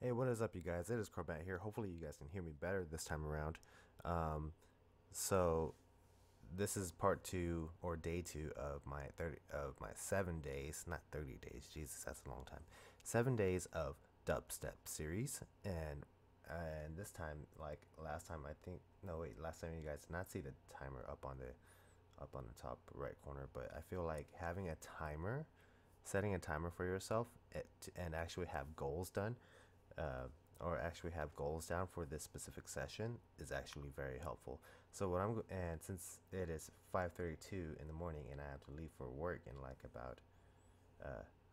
Hey, what is up, you guys? It is Corbett here. Hopefully, you guys can hear me better this time around. Um, so this is part two or day two of my 7 days, not 30 days. Jesus, that's a long time. 7 days of dubstep series, and this time, like last time, I think no wait, last time you guys did not see the timer up on the top right corner, but I feel like having a timer, setting a timer for yourself, and actually have goals done uh, or actually have goals down for this specific session is actually very helpful. So and since it is 5:32 in the morning and I have to leave for work in like about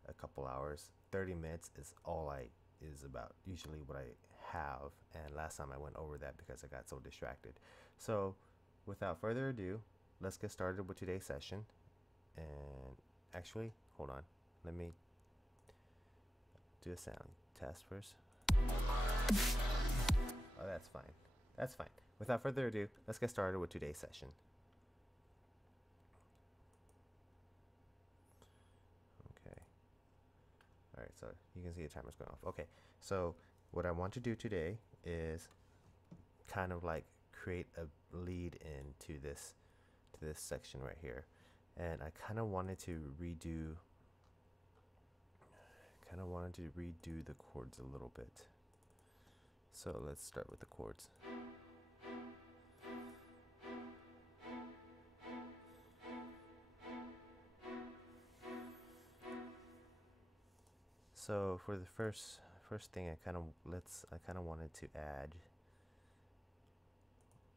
a couple hours, 30 minutes is about usually what I have. And last time I went over that because I got so distracted. So without further ado, let's get started with today's session. And actually, hold on. Let me do a sound test first. Oh, that's fine. That's fine. Without further ado, let's get started with today's session. Okay. All right, so you can see the timer's going off. Okay, so what I want to do today is kind of like create a lead into this section right here. And I kind of wanted to redo the chords a little bit. So let's start with the chords. So for the first thing, I kind of wanted to add.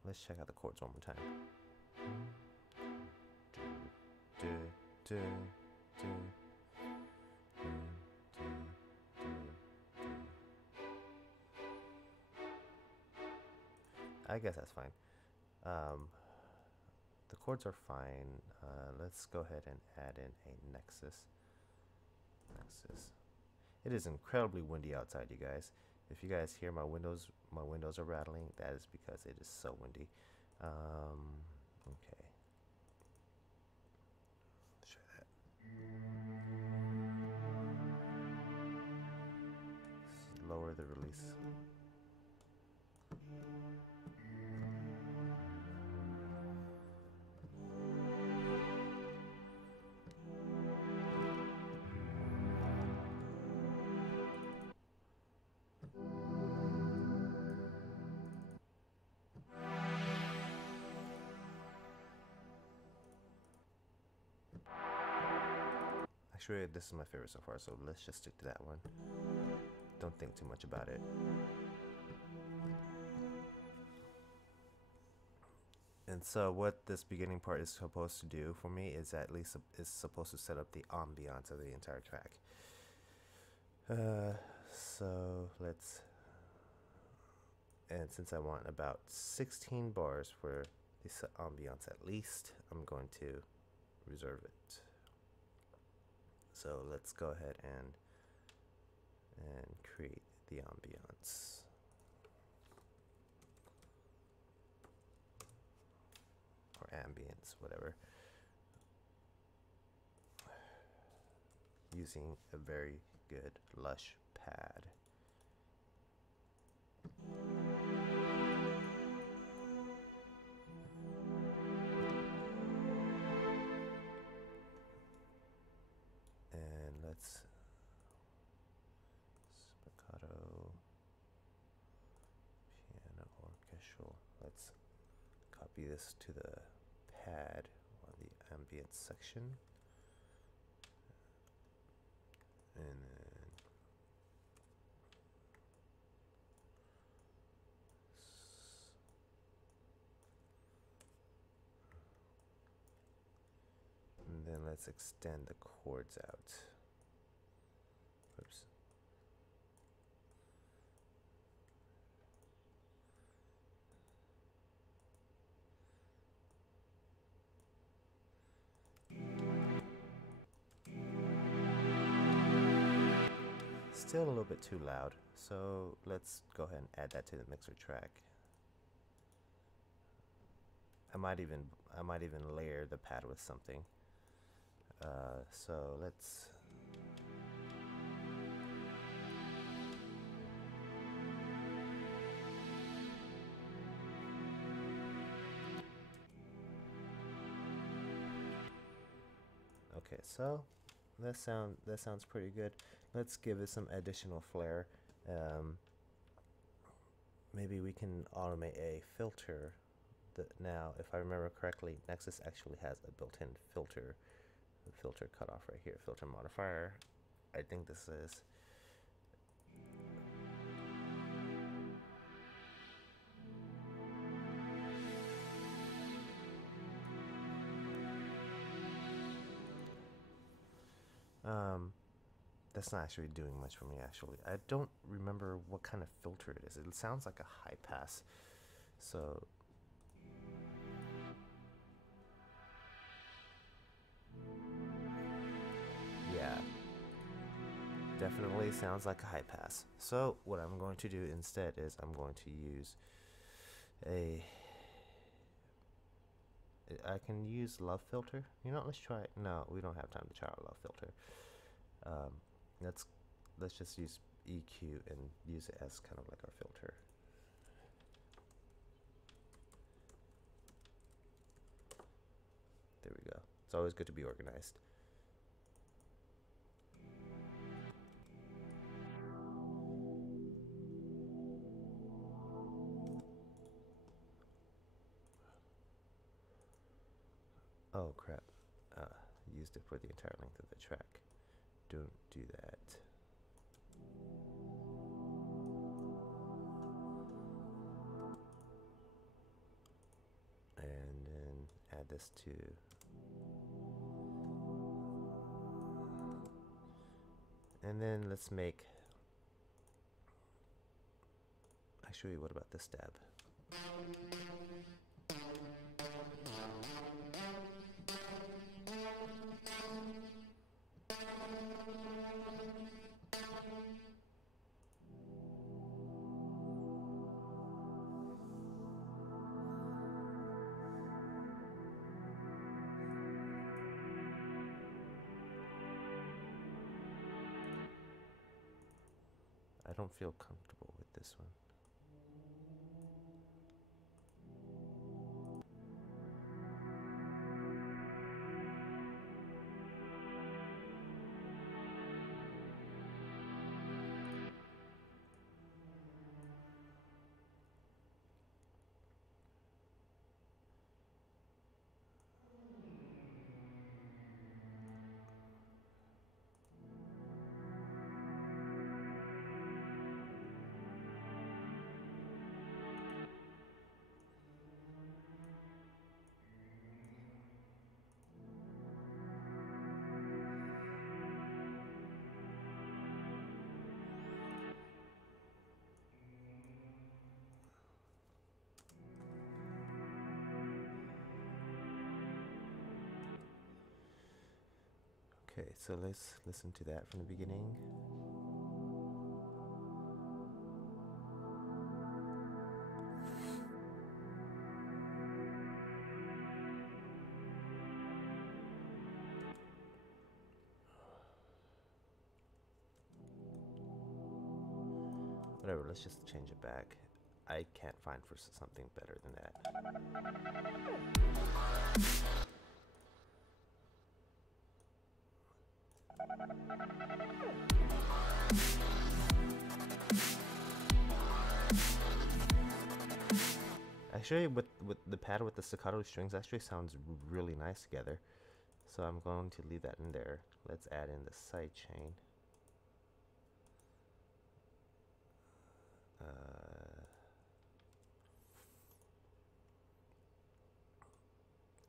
Let's check out the chords one more time. I guess that's fine. The chords are fine. Let's go ahead and add in a nexus. It is incredibly windy outside, you guys. If you guys hear my windows are rattling, that is because it is so windy. Okay. Let's try that. Let's lower the release. Actually, this is my favorite so far, so let's just stick to that one. Don't think too much about it. And so what this beginning part is supposed to do for me is is supposed to set up the ambiance of the entire track. So let's, and since I want about 16 bars for this ambiance at least, I'm going to reserve it. So let's go ahead and create the ambiance. Or ambience, whatever. Using a very good lush pad. And let's staccato, piano, orchestral. Let's copy this to the pad on the ambient section. And then let's extend the chords out. Oops. Still a little bit too loud, so let's go ahead and add that to the mixer track. I might even layer the pad with something. So let's Okay, so that sounds pretty good. Let's give it some additional flair. Um, Maybe we can automate a filter. Now, if I remember correctly, Nexus actually has a built-in filter cutoff right here, filter modifier. I think this is. That's not actually doing much for me, actually. I don't remember what kind of filter it is. It sounds like a high pass. So, yeah, definitely sounds like a high pass. So, what I'm going to do instead is I'm going to use a. I can use love filter. You know, let's try it. No, we don't have time to try our love filter. Um, let's let's just use EQ and use it as kind of like our filter. There we go. It's always good to be organized. Oh crap. Used it for the entire length of the track. Don't do that. And then add this to. And then let's make. Actually, what about this stab? I don't feel comfortable with this one. Okay, so let's listen to that from the beginning. Whatever, let's just change it back. I can't find for something better than that. Actually, with the pad with the staccato strings actually sounds really nice together. So I'm going to leave that in there. Let's add in the side chain.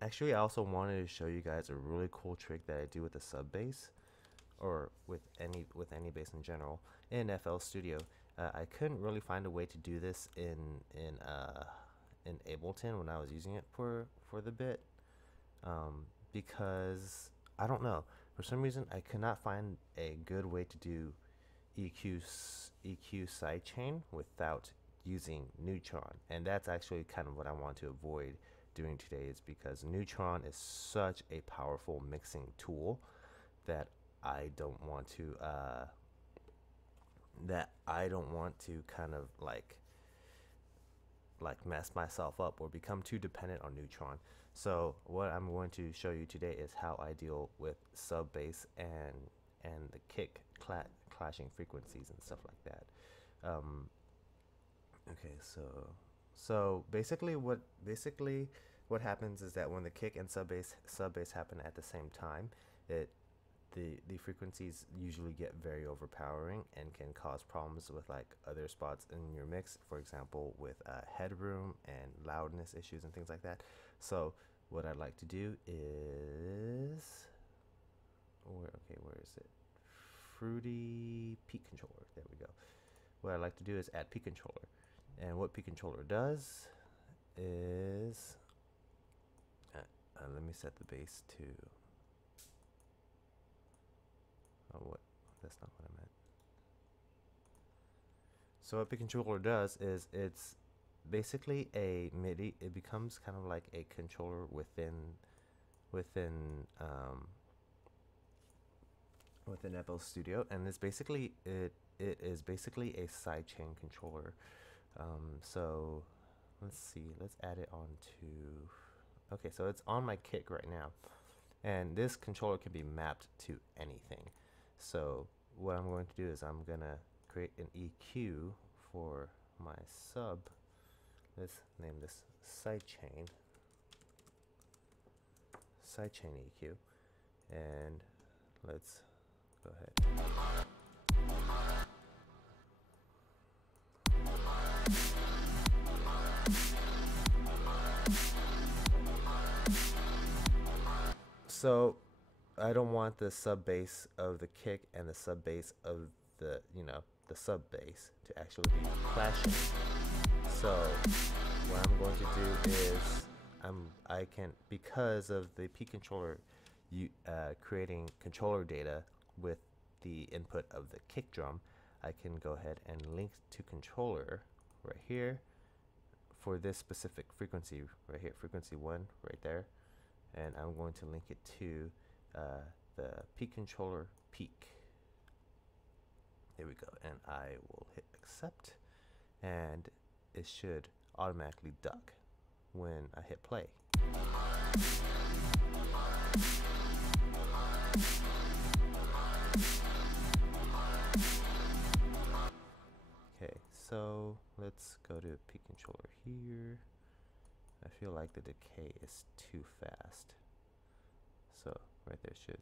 Actually, I also wanted to show you guys a really cool trick that I do with the sub bass, or with any bass in general in FL Studio. I couldn't really find a way to do this in Ableton when I was using it for the bit, because I don't know, for some reason I could not find a good way to do EQ sidechain without using Neutron, and that's actually kind of what I want to avoid doing today, is because Neutron is such a powerful mixing tool that I don't want to kind of like like mess myself up or become too dependent on neutron. So what I'm going to show you today is how I deal with sub bass and the kick clashing frequencies and stuff like that. Okay, so basically what happens is that when the kick and sub bass happen at the same time, the frequencies usually get very overpowering and can cause problems with like other spots in your mix, for example with headroom and loudness issues and things like that. So what I'd like to do is, where is it? Fruity peak controller, there we go. What I'd like to do is add peak controller, and what peak controller does is let me set the bass to what, that's not what I meant. So what peak controller does is it's basically a MIDI. It becomes kind of like a controller within FL Studio, and it's basically it is basically a sidechain controller. So let's see, let's add it onto, okay, so it's on my kick right now, and this controller can be mapped to anything. So what I'm going to do is I'm gonna create an EQ for my sub. Let's name this sidechain EQ, and let's go ahead. So I don't want the sub bass of the kick and the sub bass of the, the sub bass to actually be clashing. So what I'm going to do is I can, because of the P controller creating controller data with the input of the kick drum, I can go ahead and link to controller right here for this specific frequency right here, frequency 1 right there, and I'm going to link it to the peak controller peak. There we go, and I will hit accept, and it should automatically duck when I hit play. Okay, so let's go to peak controller here. I feel like the decay is too fast, so right there should.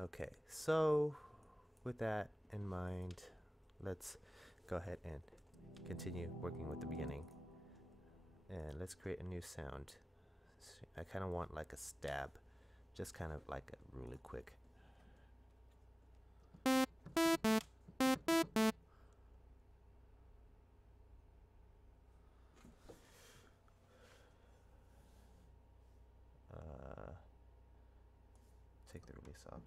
Okay, so with that in mind, let's go ahead and continue working with the beginning, and let's create a new sound. I kind of want like a stab, just kind of like a really quick. Take the release off.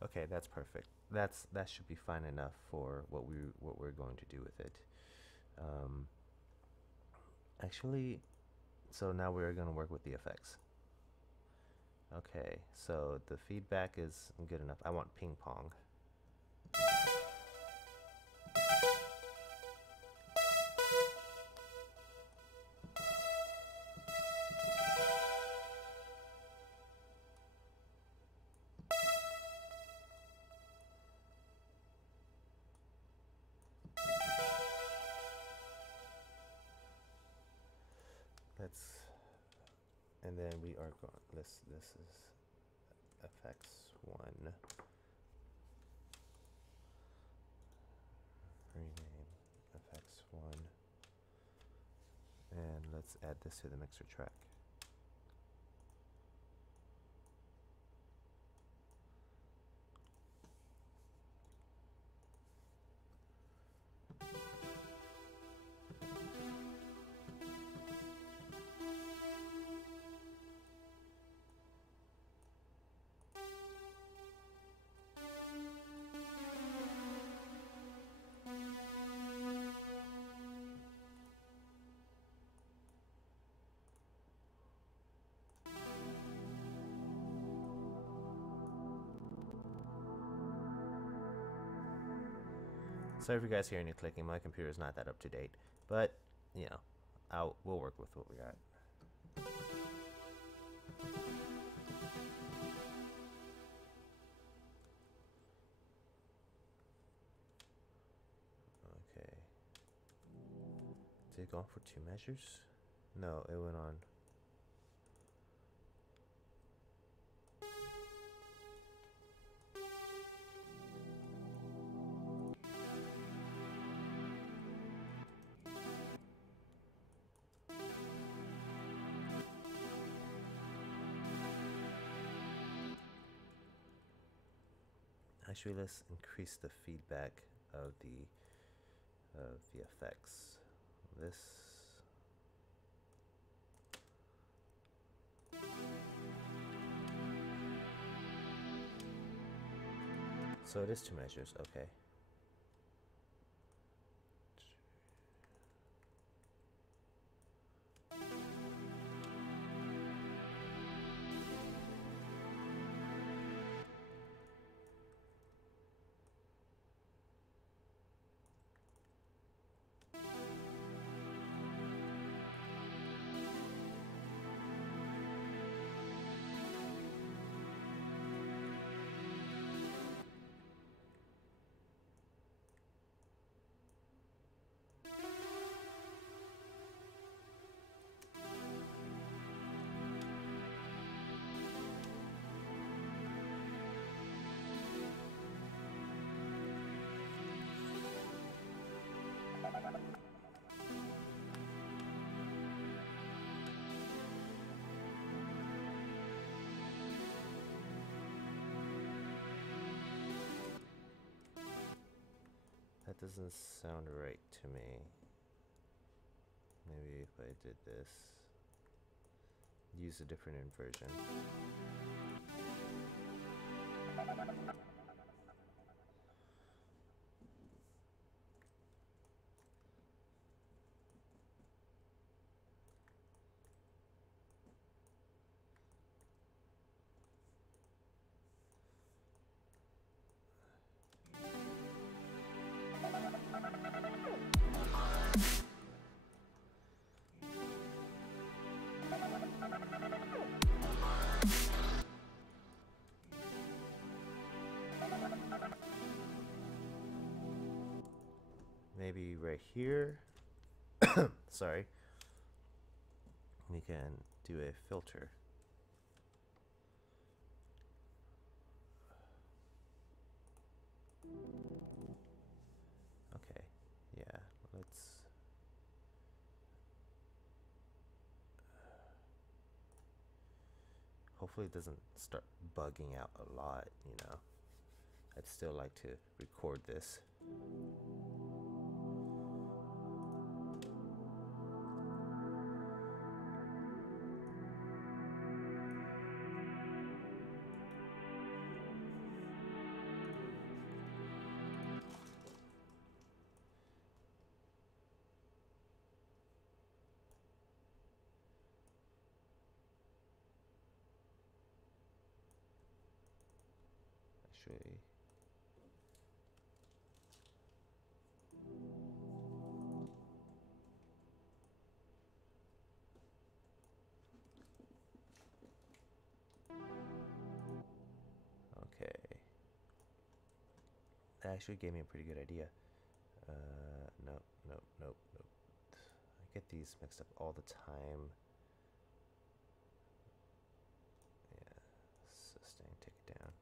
Okay, that's perfect. That should be fine enough for what we're going to do with it. Actually, so now we're going to work with the effects. Okay, so the feedback is good enough. I want ping pong. And then we are going, this is FX1, rename, let's add this to the mixer track. Sorry if you guys hear any clicking. My computer is not that up to date, but you know, we'll work with what we got. Okay. Did it go on for 2 measures? No, it went on. Actually, let's increase the feedback of the effects. This. So it is 2 measures, okay. That doesn't sound right to me. Maybe if I did this, use a different inversion. Maybe right here, sorry, we can do a filter. Okay, yeah, let's, hopefully it doesn't start bugging out a lot, you know. I'd still like to record this. Actually, okay, that actually gave me a pretty good idea. Nope, nope, nope, nope. I get these mixed up all the time. Yeah, sustain, take it down.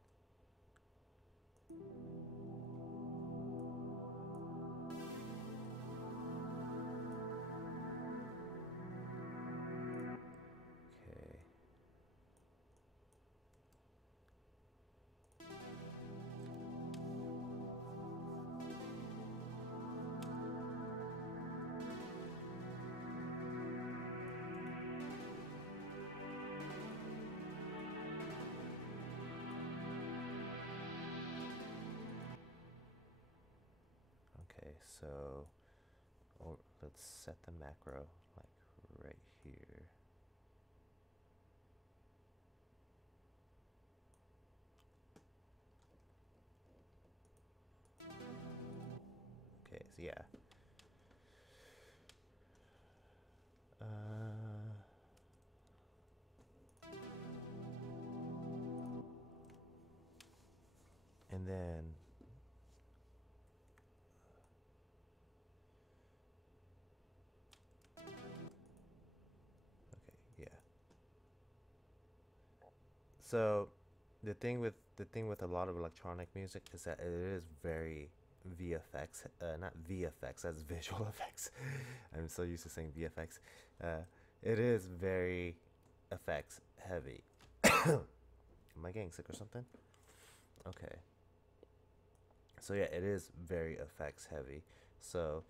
so let's set the macro like right here. Okay, so yeah. And then okay, yeah. So the thing with a lot of electronic music is that it is very VFX, not VFX, that's visual effects. I'm so used to saying VFX. It is very effects heavy. Am I getting sick or something? Okay. So yeah, it is very effects heavy. So,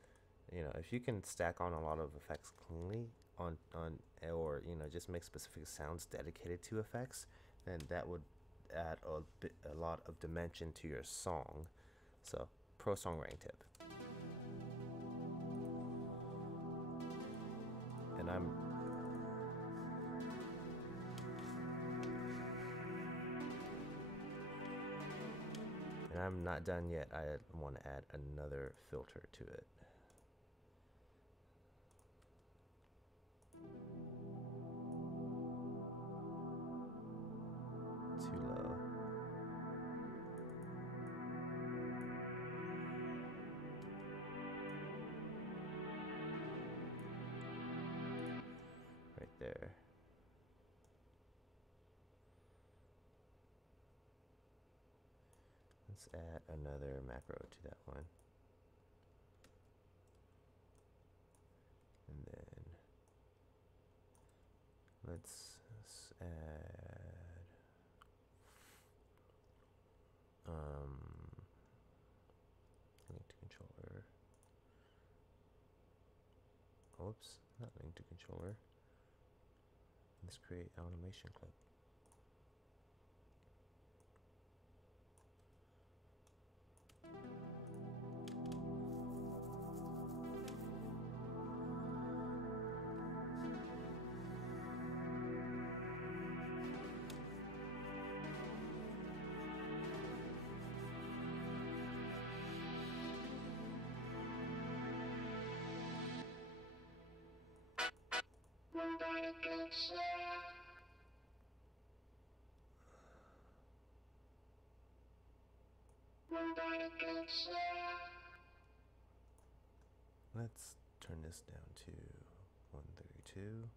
you know, if you can stack on a lot of effects cleanly on or just make specific sounds dedicated to effects, then that would add a lot of dimension to your song. So, pro songwriting tip. And I'm not done yet. I want to add another filter to it. Too low. Right there. Let's add another macro to that one. And then let's add link to controller. Oops, not link to controller. Let's create animation clip. Let's turn this down to 132.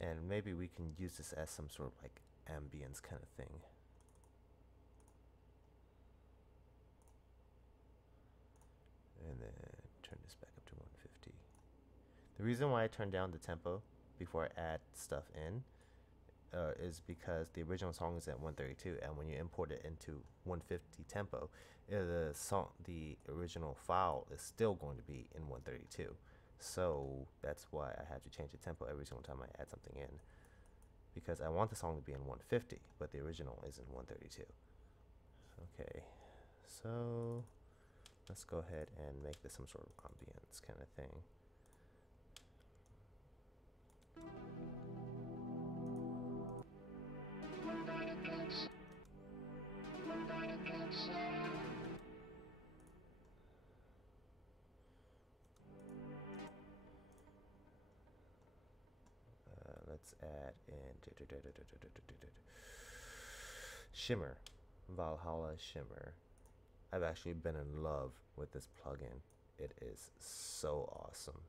And maybe we can use this as some sort of like ambience kind of thing. And then turn this back up to 150. The reason why I turn down the tempo before I add stuff in is because the original song is at 132, and when you import it into 150 tempo, the original file is still going to be in 132. So that's why I have to change the tempo every single time I add something in, because I want the song to be in 150, but the original is in 132. Okay, so let's go ahead and make this some sort of ambience kind of thing. Let's add in Shimmer, Valhalla Shimmer. I've actually been in love with this plugin. It is so awesome.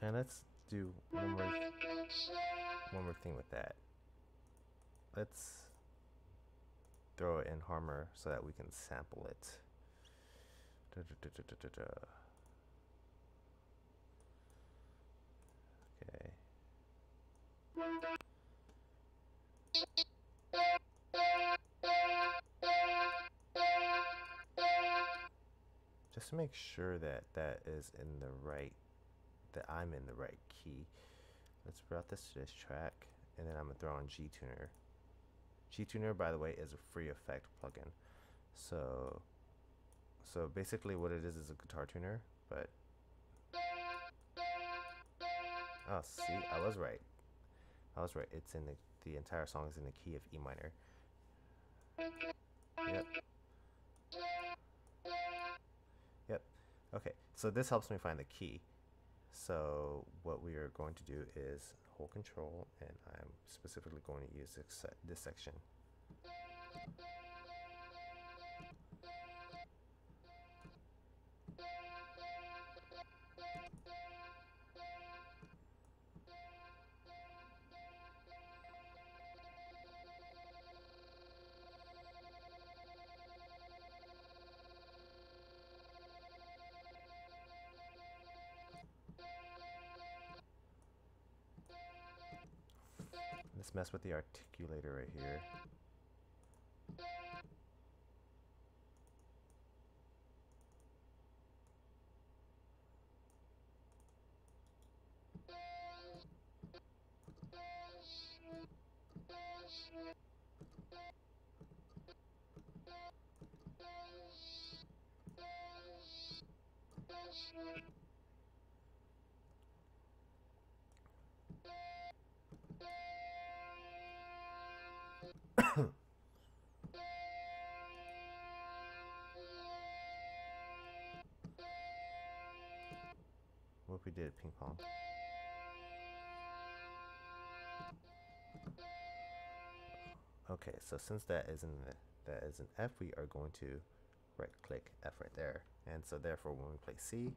And let's do one more thing with that. Let's throw it in Harmor so that we can sample it. Okay. Just to make sure that that is in the right, that I'm in the right key. Let's route this to this track, and then I'm gonna throw on G Tuner. G Tuner, by the way, is a free effect plugin. So basically, what it is a guitar tuner. But oh, see, I was right. It's in the entire song is in the key of E minor. Yep. Yep. Okay. So this helps me find the key. So what we are going to do is hold Control, and I'm specifically going to use this section. Let's mess with the articulator right here. What if we did ping pong? Okay, so since that is an F, we are going to right click F right there, and so therefore when we play C,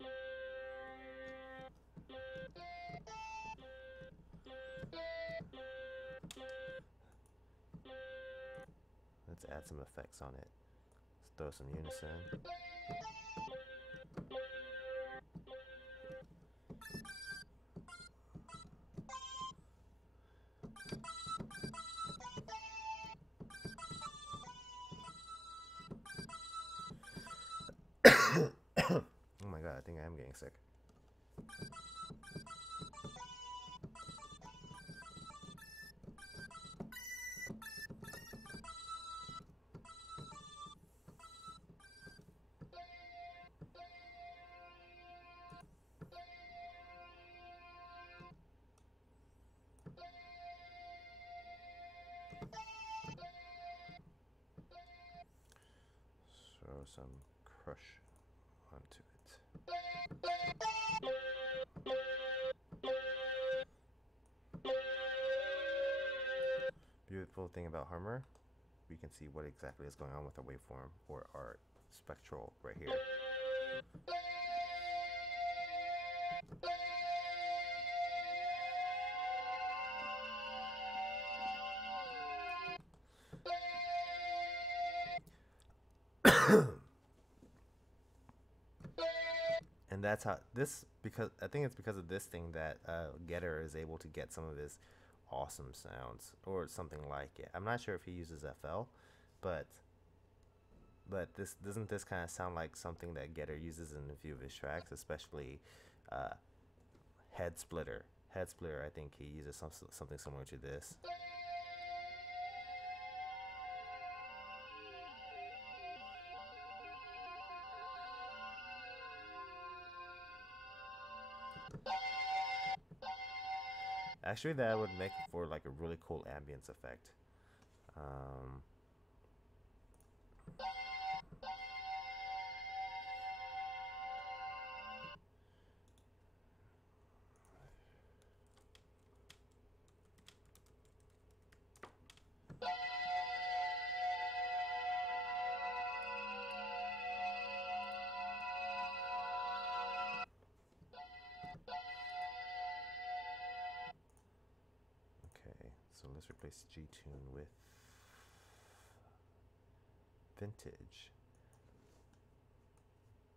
let's add some effects on it. Let's throw some unison. Oh my god, I think I am getting sick. Throw some crush onto it. Beautiful thing about Harmor, we can see what exactly is going on with our waveform or our spectral right here. And that's how this, because I think it's because of this thing that Getter is able to get some of his awesome sounds or something like it. I'm not sure if he uses FL, but this doesn't this kind of sound like something that Getter uses in a few of his tracks, especially Head Splitter. Head Splitter, I think he uses something similar to this. Actually, that would make for like a really cool ambience effect. let's replace G-Tune with Vintage.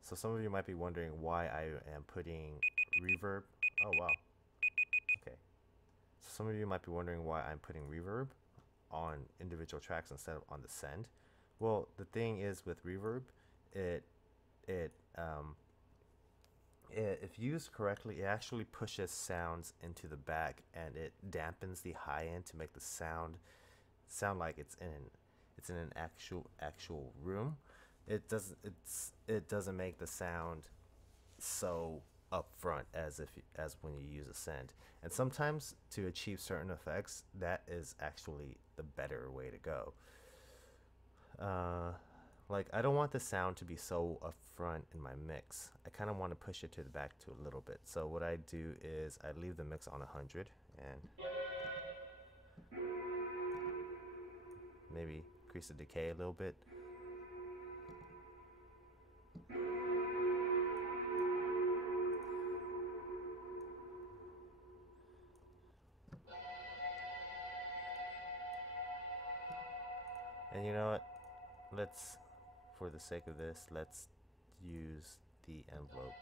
So some of you might be wondering why I am putting reverb. Oh wow. Okay. So some of you might be wondering why I'm putting reverb on individual tracks instead of on the send. Well, the thing is with reverb, it if used correctly, it actually pushes sounds into the back and it dampens the high end to make the sound like it's in an actual room. It doesn't make the sound so upfront as when you use a send. And sometimes to achieve certain effects, that is actually the better way to go. Like I don't want the sound to be so upfront in my mix. I kind of want to push it to the back to a little bit. So what I do is I leave the mix on 100 and maybe increase the decay a little bit. And you know what? Let's, for the sake of this, let's use the envelope.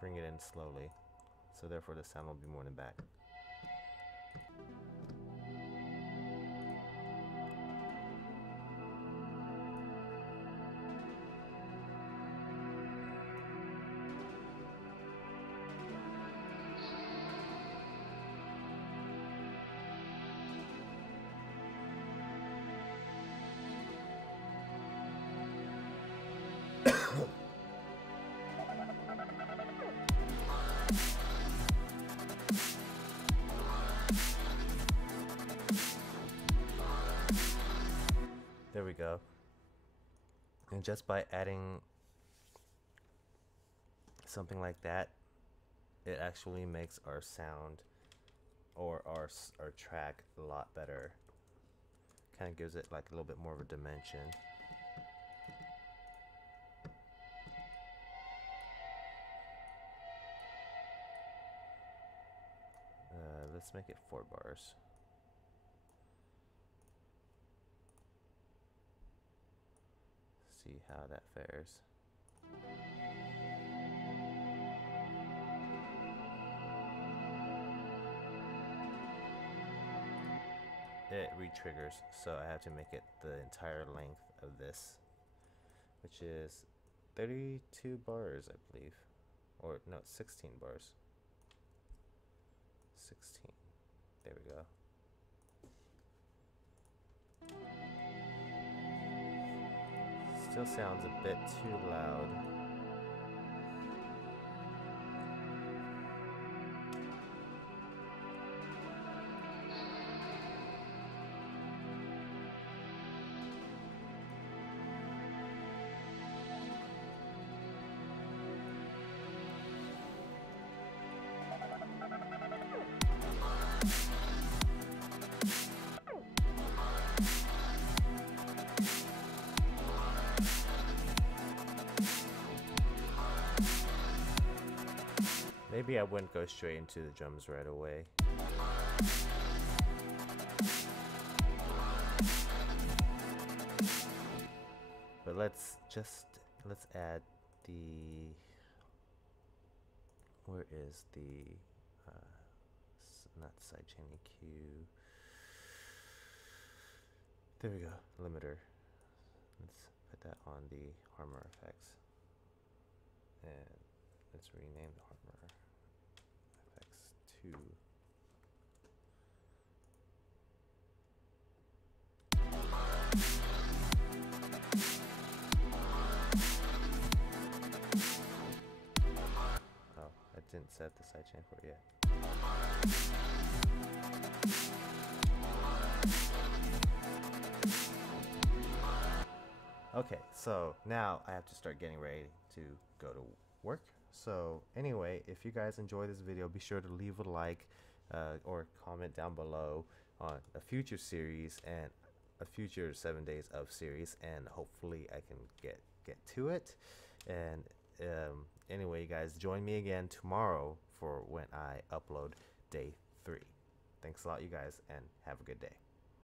Bring it in slowly, so therefore the sound will be more in the back. There we go. And just by adding something like that, it actually makes our sound or our track a lot better. Kind of gives it like a little bit more of a dimension. Let's make it 4 bars. See how that fares. It re-triggers, so I have to make it the entire length of this, which is 32 bars, I believe. Or no, 16 bars. 16. There we go. Still sounds a bit too loud. Maybe I wouldn't go straight into the drums right away. But let's add the, where is the, not sidechain EQ. There we go, limiter. Let's put that on the Harmor effects. And let's rename the Harmor effects to I didn't set the sidechain for it yet. Okay, so now I have to start getting ready to go to work. So anyway, if you guys enjoy this video, be sure to leave a like or comment down below on a future series and a future 7 days of series, and hopefully I can get to it. And anyway, you guys, join me again tomorrow for when I upload day 3. Thanks a lot, you guys, and have a good day.